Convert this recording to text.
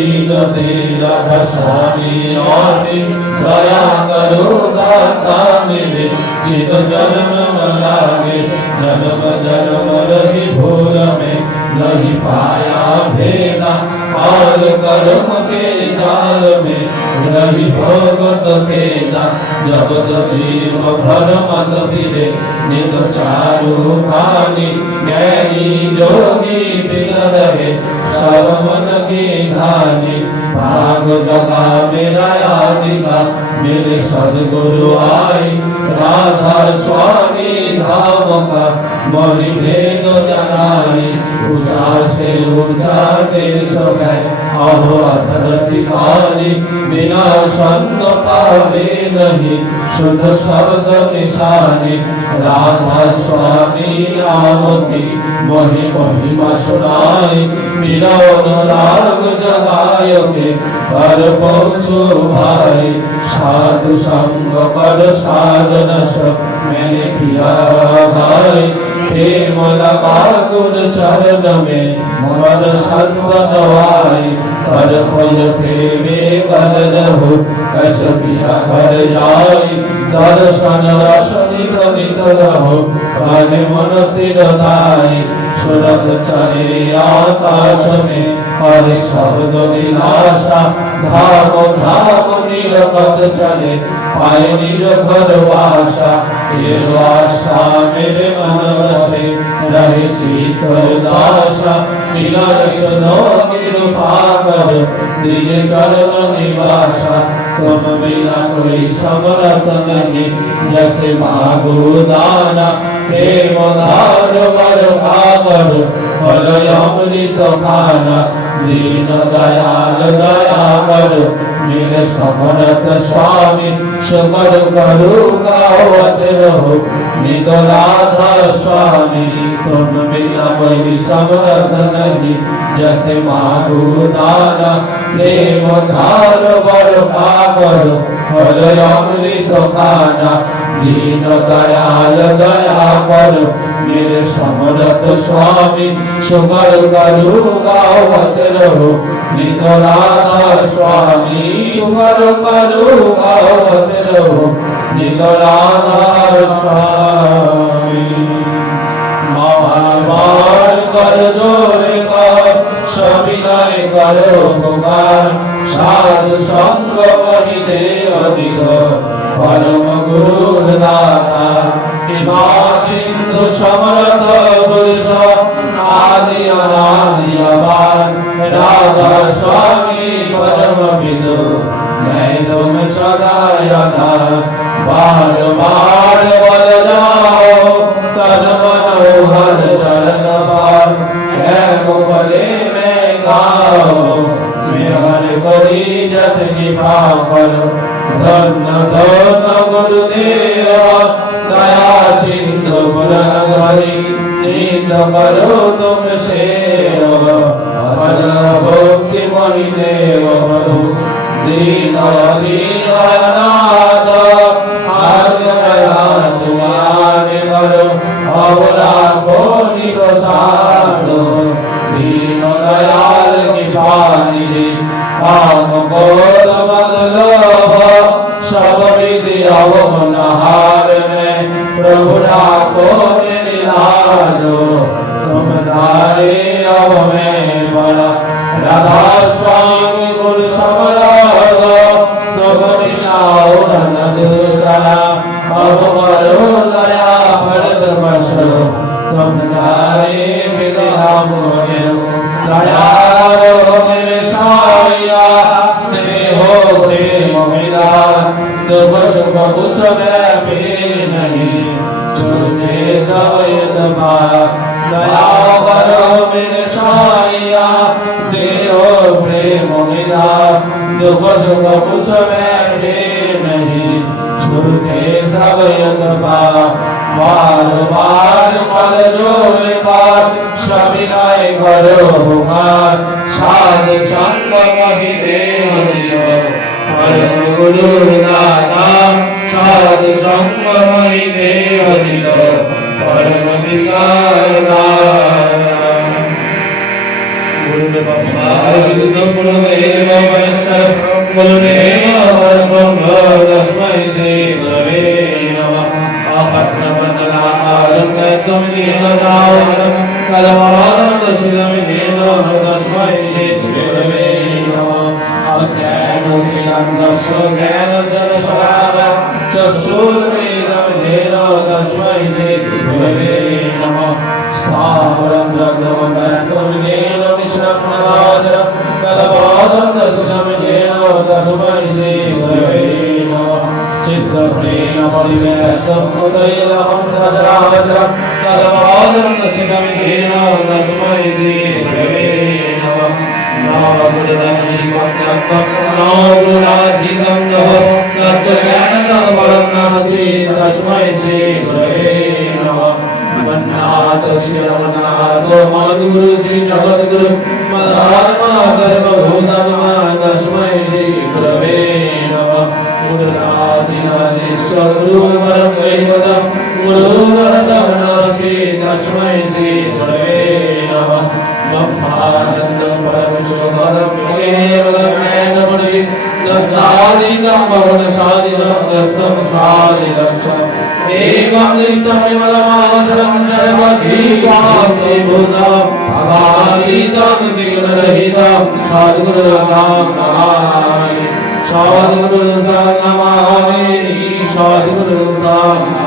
लीलते राधा स्वामी आने दया करो दाता मेरे चित जन्म न लागे जन्म जन्म रही भूल में नहीं पाया भेदा काल कर्म के जाल में रही भगत भेदा जब तो जीव भर मत फिरे नित चारु खानी ज्ञानी जोगी बिन रहे सब मन की घानी भाग जगा मेरा आदिका मेरे सदगुरु आई राधा स्वामी धाम का मोहि भेद जनाई ऊंचा से ऊंचा देश है अहो अधरति काली बिना संग पावे नहीं शुद्ध शब्द निशानी राधा स्वामी राम की मोहि महिमा सुनाई मिलन राग जगाय के कर पहुँचो भाई साधु संग कर साधन सब मैंने किया भाई प्रेम लगा गुण चरण में मन संग नवाई कर फल थे कर रहो कस पिया घर जाई दर्शन रस नित नित रहो आज मन सिर धाई सुरत चले आकाश में हरि शब्द विलासा धाम धाम निरकत चले पाए निर्भर वासा ये आशा मेरे मन बसे रहे चित दासा मिलन सुनो कृपा कर दिए चरण निवासा तुम बिना कोई समरथ नहीं जैसे मागो दाना प्रेम धार वर भावर फल अमृत खाना दीन दयाल दया कर मेरे समरथ स्वामी सुकर करो गावत रहो नित राधा स्वामी तुम बिना कोई समर्थ नहीं जैसे मागो दाना प्रेम धार वर भावर फल अमृत खाना दीन दयाल दया कर मेरे समरथ स्वामी सुकर करो गावत रहो नित राधा स्वामी सुकर करो गावत रहो नित राधा स्वामी बार कर जोर कर सविनय करो पुकार साधु संग महिते अधिक परम गुरु दाता कृपा सिंधु समर्थ पुरुष आदि अनादि अपार राधा स्वामी परम विदु मैं तुम सदा आधार बार बार बल जाओ तन मनोहर चरण पार है मुखले में गाओ मेहर करी जस कृपा करो धन्य धन्य गुरुदेव दया सिंधु गुरहरि नित करो तुम सेव भजन भक्ति महि देव प्रभु दीन दीन नाथ आज्ञा प्रदान तुम आगे करो अवरा को निवसानो दीन दयाल कृपा निधि काम क्रोध मद लोभ सब विधि अवमनहार में प्रभु राखो मेरी लाजो तुम तारे अब में बड़ा राधा स्वामी कुल समराग तुम मिलाओ न दूसरा अब करो दया भरत बसो तुम तारे विधा मोहे दया मेरे साया हो प्रेम मिला दुख सुख कुछ में भी नहीं छूटे सब यदमा दया करो मेरे साया देहो प्रेम मिला दुख सुख कुछ में भी नहीं छूटे सब यदमा बार बार कर जोर कर सविनय करो पुकार साध संग महि देव परम गुरु दाता साध संग महि देव परम विकार गुरु Sadhguru Namaste, Sadhguru Namaste.